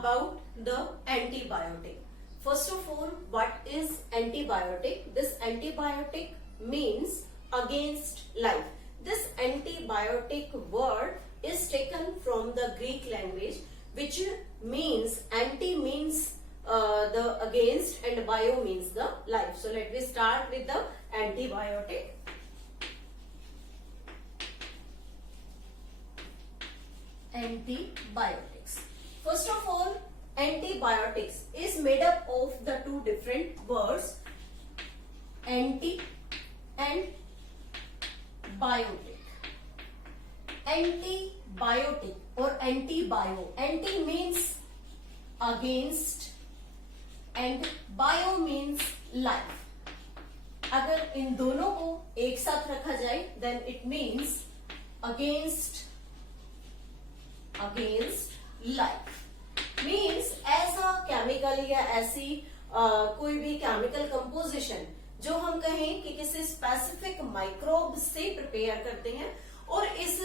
about the antibiotic. First of all, what is antibiotic? This antibiotic means against life. This antibiotic word is taken from the Greek language, which means anti means the against and bio means the life. So let me start with the antibiotic. Antibiotics. First of all, antibiotics is made up of the two different words, anti and biotic. Antibiotic or antibio. Anti means against and bio means life. अगर इन दोनों को एक साथ रखा जाए then it means against life. Means ऐसा chemical या ऐसी कोई भी केमिकल कंपोजिशन जो हम कहें कि किसी स्पेसिफिक माइक्रोब से प्रिपेयर करते हैं और इस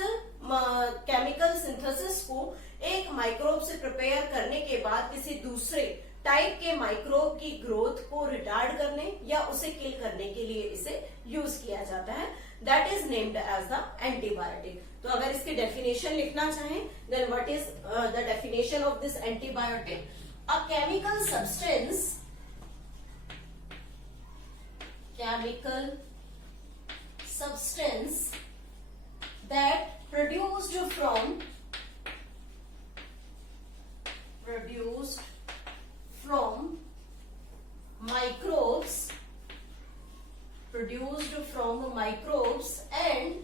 केमिकल सिंथेसिस को एक माइक्रोब से प्रिपेयर करने के बाद किसी दूसरे टाइप के माइक्रोब की ग्रोथ को रिटार्ड करने या उसे किल करने के लिए इसे यूज किया जाता है. That is named as the antibiotic. तो अगर इसकी डेफिनेशन लिखना चाहें then what is the definition of this antibiotic? A chemical substance that produced from microbes and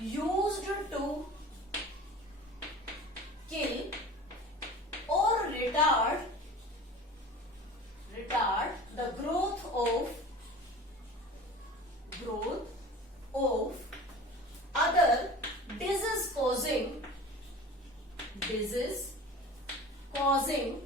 used to kill or retard the growth of other disease causing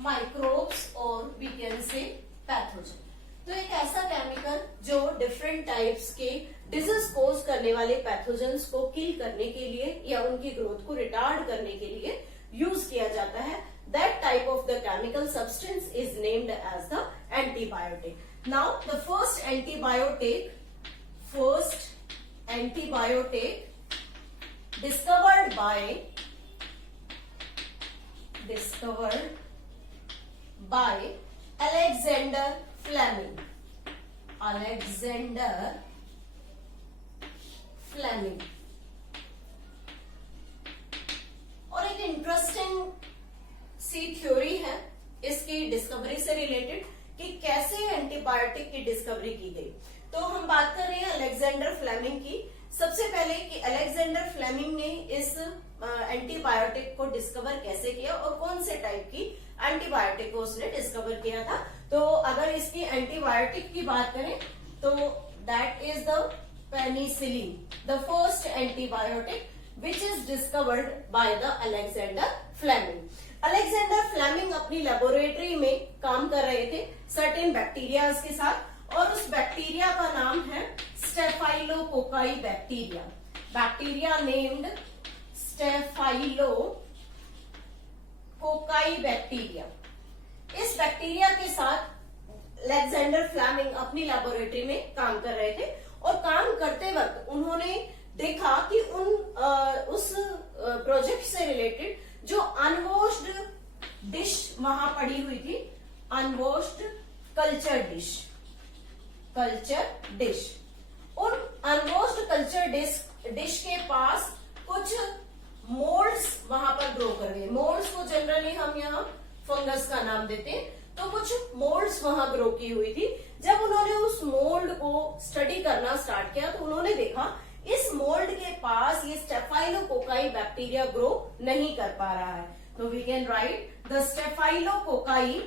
microbes or we can say pathogen. तो एक ऐसा chemical जो different types के disease cause करने वाले pathogens को किल करने के लिए या उनकी ग्रोथ को रिटार्ड करने के लिए यूज किया जाता है. That type of the chemical substance is named as the antibiotic. Now the first antibiotic discovered by Alexander Fleming. और एक इंटरेस्टिंग सी थ्योरी है इसकी डिस्कवरी से रिलेटेड कि कैसे एंटीबायोटिक की डिस्कवरी की गई. तो हम बात कर रहे हैं अलेक्जेंडर फ्लेमिंग की. सबसे पहले कि अलेक्जेंडर फ्लेमिंग ने इस एंटीबायोटिक को डिस्कवर कैसे किया और कौन से टाइप की एंटीबायोटिक को उसने डिस्कवर किया था. तो अगर इसकी एंटीबायोटिक की बात करें तो that is the penicillin, the first antibiotic which is discovered by the Alexander Fleming. Alexander Fleming अपनी लेबोरेटरी में काम कर रहे थे सर्टेन बैक्टीरियाज के साथ और उस बैक्टीरिया का नाम है staphylococci bacteria. Bacteria named staphylococci bacteria. इस बैक्टीरिया के साथ अलेक्जेंडर फ्लेमिंग अपनी लेबोरेटरी में काम कर रहे थे और काम करते वक्त उन्होंने देखा कि उस प्रोजेक्ट से रिलेटेड जो अनवॉश्ड डिश वहां पड़ी हुई थी, अनवॉश्ड कल्चर डिश, उन अनवॉश्ड कल्चर डिश के पास कुछ मोल्ड्स वहां पर ग्रो कर गए. मोल्ड्स को जनरली हम यहाँ फंगस का नाम देते हैं. तो कुछ मोल्ड्स वहां ग्रो की हुई थी. जब उन्होंने उस मोल्ड को स्टडी करना स्टार्ट किया तो उन्होंने देखा इस मोल्ड के पास ये स्टेफाइलोकोकाई बैक्टीरिया ग्रो नहीं कर पा रहा है. तो we can write the staphylococci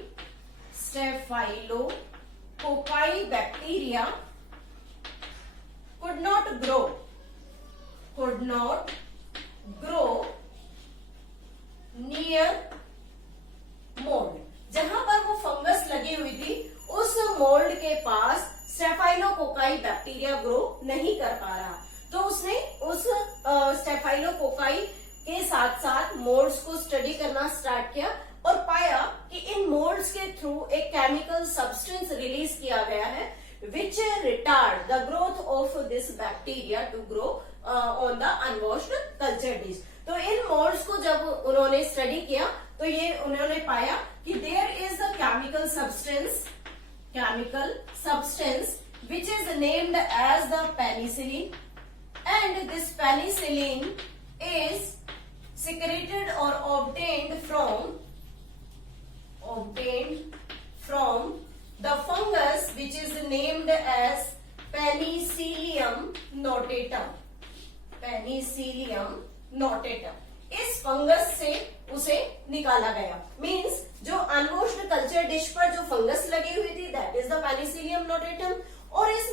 bacteria could not grow near mould. जहां पर वो फंगस लगी हुई थी उस मोल्ड के पास स्टेफाइलोकोकाई बैक्टीरिया ग्रो नहीं कर पा रहा. तो उसने उस स्टेफाइलोकोकाई के साथ साथ मोल्ड्स को स्टडी करना स्टार्ट किया और पाया कि इन मोल्ड्स के थ्रू एक केमिकल सब्सटेंस रिलीज किया गया है which retard the growth of this bacteria to grow on the unwashed culture dish. तो इन मोल्ड्स को जब उन्होंने स्टडी किया तो ये उन्होंने पाया कि there is the chemical substance which is named as the penicillin, and this penicillin is secreted or obtained from the fungus which is named as Penicillium notatum. इस फंगस से उसे निकाला गया. मीन्स जो अनवॉश्ड कल्चर डिश पर जो fungus लगी हुई थी that is the Penicillium notatum, और इस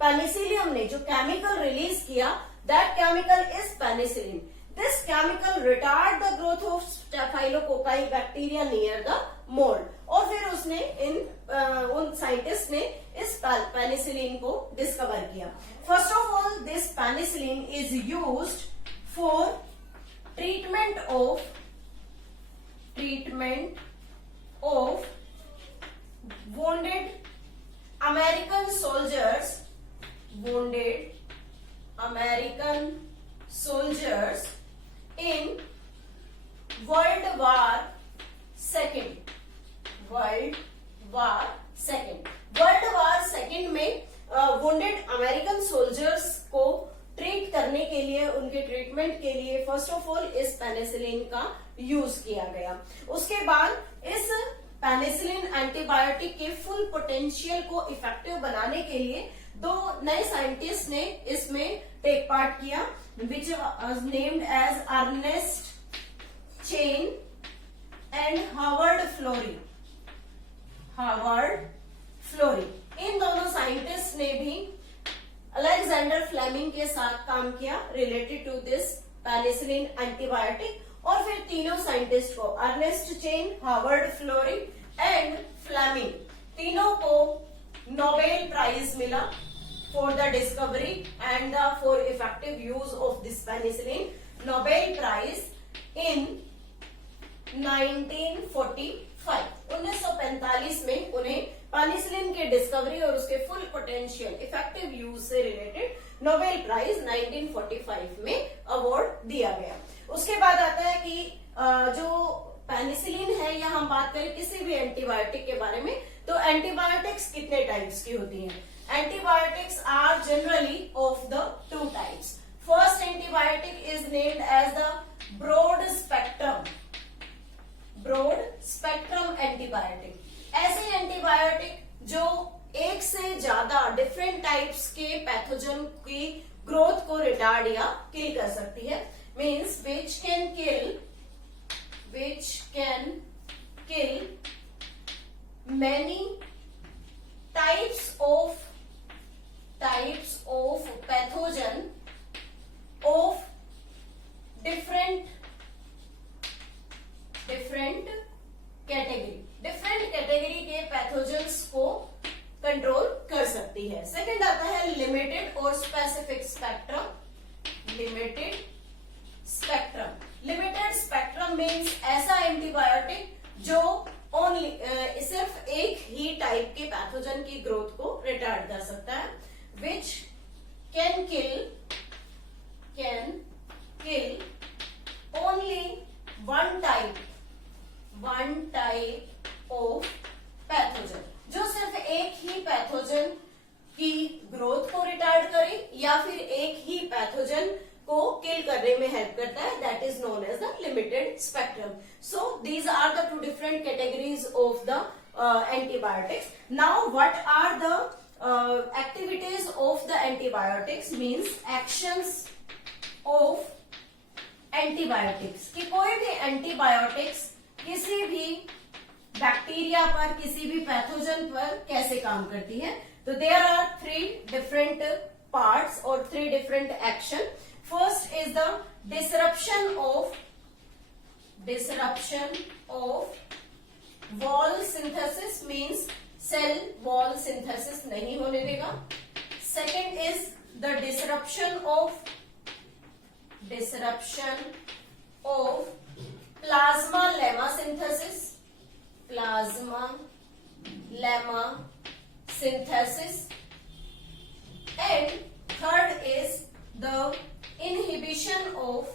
पेनिसिलियम ने जो केमिकल रिलीज किया that chemical is penicillin. This chemical retard the growth of staphylococci bacteria near the mould. और फिर उसने उन साइंटिस्ट ने इस पेनिसिलिन को डिस्कवर किया. First of all this penicillin is used for treatment of wounded American soldiers in World War II. World War II में wounded American soldiers को ट्रीट करने के लिए, उनके ट्रीटमेंट के लिए फर्स्ट ऑफ ऑल इस पेनिसिलिन का यूज किया गया. उसके बाद इस पेनिसिलिन एंटीबायोटिक के फुल पोटेंशियल को इफेक्टिव बनाने के लिए दो नए साइंटिस्ट ने इसमें टेक पार्ट किया which was named as Ernest Chain and Howard Florey. इन दोनों साइंटिस्ट ने भी अलेक्जेंडर फ्लेमिंग के साथ काम किया related to this penicillin antibiotic. और फिर तीनों साइंटिस्ट को Ernest Chain, Howard Florey and Fleming, तीनों को नोबेल प्राइज मिला for the discovery and for effective use of this penicillin. Nobel prize in 1945 में उन्हें पेनिसिलिन के डिस्कवरी और उसके फुल पोटेंशियल इफेक्टिव यूज से रिलेटेड नोबेल प्राइज 1945 में अवार्ड दिया गया. उसके बाद आता है कि जो पेनिसिलिन है, या हम बात करें किसी भी एंटीबायोटिक के बारे में, तो एंटीबायोटिक्स कितने टाइप्स की होती हैं? Antibiotics are generally of the two types. First antibiotic is named as the broad spectrum antibiotic. ऐसे एंटीबायोटिक जो एक से ज्यादा डिफरेंट टाइप्स के पैथोजन की ग्रोथ को रिटार्ड या किल कर सकती है. Means which can kill many types of pathogen of different category के पैथोजन्स को कंट्रोल कर सकती है. सेकंड आता है लिमिटेड और specific spectrum. Limited spectrum means ऐसा एंटीबायोटिक जो ओनली सिर्फ एक ही टाइप के पैथोजन की ग्रोथ को रिटार्ड कर सकता है. विच can kill only one type of pathogen, जो सिर्फ एक ही पैथोजन की ग्रोथ को रिटार्ड करे या फिर एक ही पैथोजन को किल करने में हेल्प करता है. That is known as the limited spectrum. So these are the two different categories of the antibiotics. Now what are the activities of the antibiotics means actions of antibiotics. कि कोई भी antibiotics किसी भी bacteria पर, किसी भी pathogen पर कैसे काम करती है. तो देयर आर 3 डिफरेंट पार्ट्स और 3 different action. First is the disruption of wall synthesis, means cell wall synthesis नहीं होने देगा. Second is the disruption of lemma synthesis, and third is the inhibition of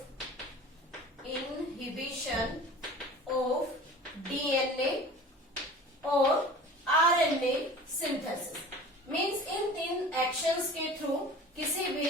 DNA और RNA synthesis. Means in 3 actions के through किसी भी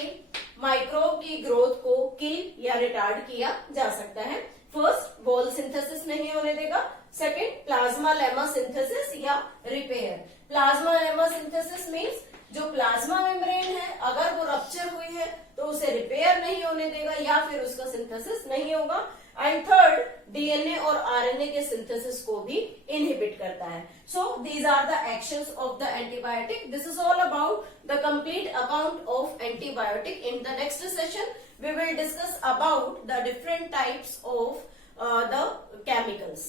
microbe की growth को किल या रिटार्ड किया जा सकता है. फर्स्ट, वॉल सिंथेसिस नहीं होने देगा. सेकंड, प्लाज्मा लेमा सिंथेसिस या repair. Plasma lemma synthesis means जो प्लाज्मा मेम्ब्रेन है अगर वो रप्चर हुई है तो उसे रिपेयर नहीं होने देगा या फिर उसका सिंथेसिस नहीं होगा. एंड थर्ड, डीएनए और आरएनए के सिंथेसिस को भी इनहिबिट करता है. So these are the actions of the antibiotic. This is all about the complete account of antibiotic. In the next session we will discuss about the different types of the chemicals.